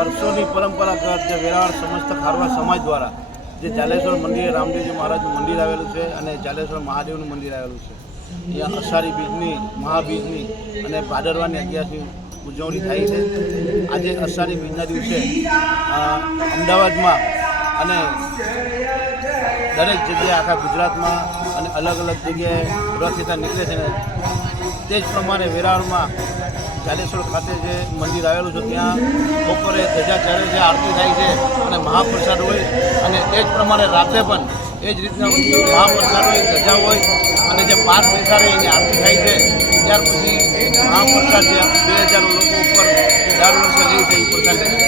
વર્ષોની પરંપરાગત જે વેરાવળ સમસ્ત ખારવા સમાજ દ્વારા જે જાલેશ્વર મંદિરે રામદેવજી મહારાજનું મંદિર આવેલું છે અને જાલેશ્વર મહાદેવનું મંદિર આવેલું છે. અહીંયા અષાઢી બીજની મહાબીજની અને ભાદરવાની 11ની ઉજવણી થાય છે. આજે અષાઢી બીજના દિવસે અમદાવાદમાં અને દરેક જગ્યાએ આખા ગુજરાતમાં અને અલગ અલગ જગ્યાએ રથયાત્રા નીકળે છે. તે જ પ્રમાણે વેરાવળમાં જાલેશ્વર ખાતે જે મંદિર આવેલું છે ત્યાં બપોરે ધજા ચડે છે, આરતી થાય છે અને મહાપ્રસાદ હોય. અને એ જ પ્રમાણે રાત્રે પણ એ જ રીતના મહાપ્રસાદ હોય, ધજા હોય અને જે 5 બેસાડે એની આરતી થાય છે. ત્યાર પછી મહાપ્રસાદ જે 2000 લોકો ઉપર દર વર્ષે લઈ છે એ પ્રસાદ લે છે.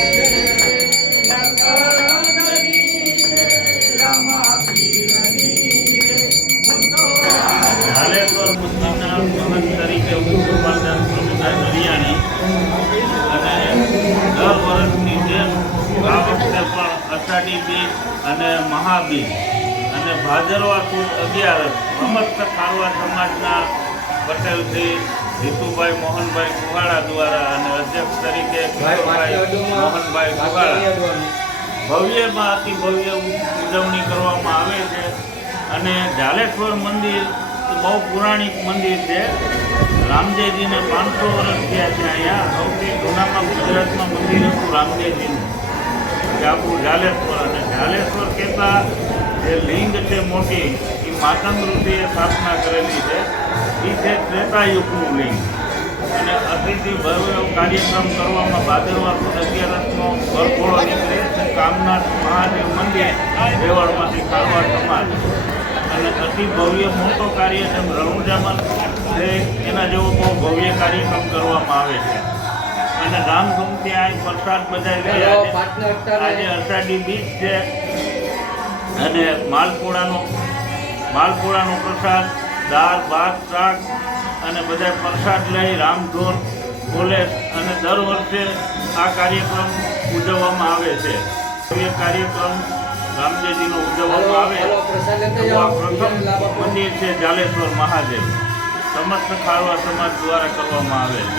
જાલેશ્વર મંદિરના મહંત તરીકે ઉત્સવપાલન પ્રભુદાસ હરિયાણી અને દર વર્ષની જેમ આ વખતે પણ અષાઢી બીજ અને મહાબીજ અને ભાદરવા સુદ 11 સમસ્ત ખારવા સમાજના પટેલ શ્રી જીતુભાઈ મોહનભાઈ કુહાડા દ્વારા અને અધ્યક્ષ તરીકે કિશોરભાઈ મોહનભાઈ કુહાડા ભવ્યમાં અતિ ભવ્ય ઉજવણી કરવામાં આવે છે. અને જાલેશ્વર મંદિર બહુ પૌરાણિક મંદિર છે. રામદેવજીને 500 વર્ષ થયા છે. અહીંયા સૌથી જૂનામાં ગુજરાતમાં મંદિર હતું રામદેવજીનું, જે આપણું જાલેશ્વર. અને જાલેશ્વર કહેતા જે લિંગ છે મોટી એ માતંગ ઋષિએ સ્થાપના કરેલી છે. એ છે ત્રેતાયુગનું લિંગ. અને અતિથિ ભવ્ય કાર્યક્રમ કરવામાં ભાદરવા સુદ 11નો વરઘોડો નીકળે. કામનાથ મહાદેવ મંદિર વેવાળમાંથી ખારવા સમાજ અને અતિ ભવ્ય મોટો કાર્યક્રમ રણુજામાં છે એના જેવો બહુ ભવ્ય કાર્યક્રમ કરવામાં આવે છે. અને ધામધૂમથી આ પ્રસાદ બધા લઈ આજે અષાઢી બીજ છે અને માલપુડાનો પ્રસાદ, દાળ ભાત શાક અને બધા પ્રસાદ લઈ રામધૂન બોલે. અને દર વર્ષે આ કાર્યક્રમ ઉજવવામાં આવે છે. ભવ્ય કાર્યક્રમ રામદેવજીનો ઉજવવામાં આવે તો આ પ્રથમ મંદિર છે જાલેશ્વર મહાદેવ સમસ્ત ખારવા સમાજ દ્વારા કરવામાં આવે છે.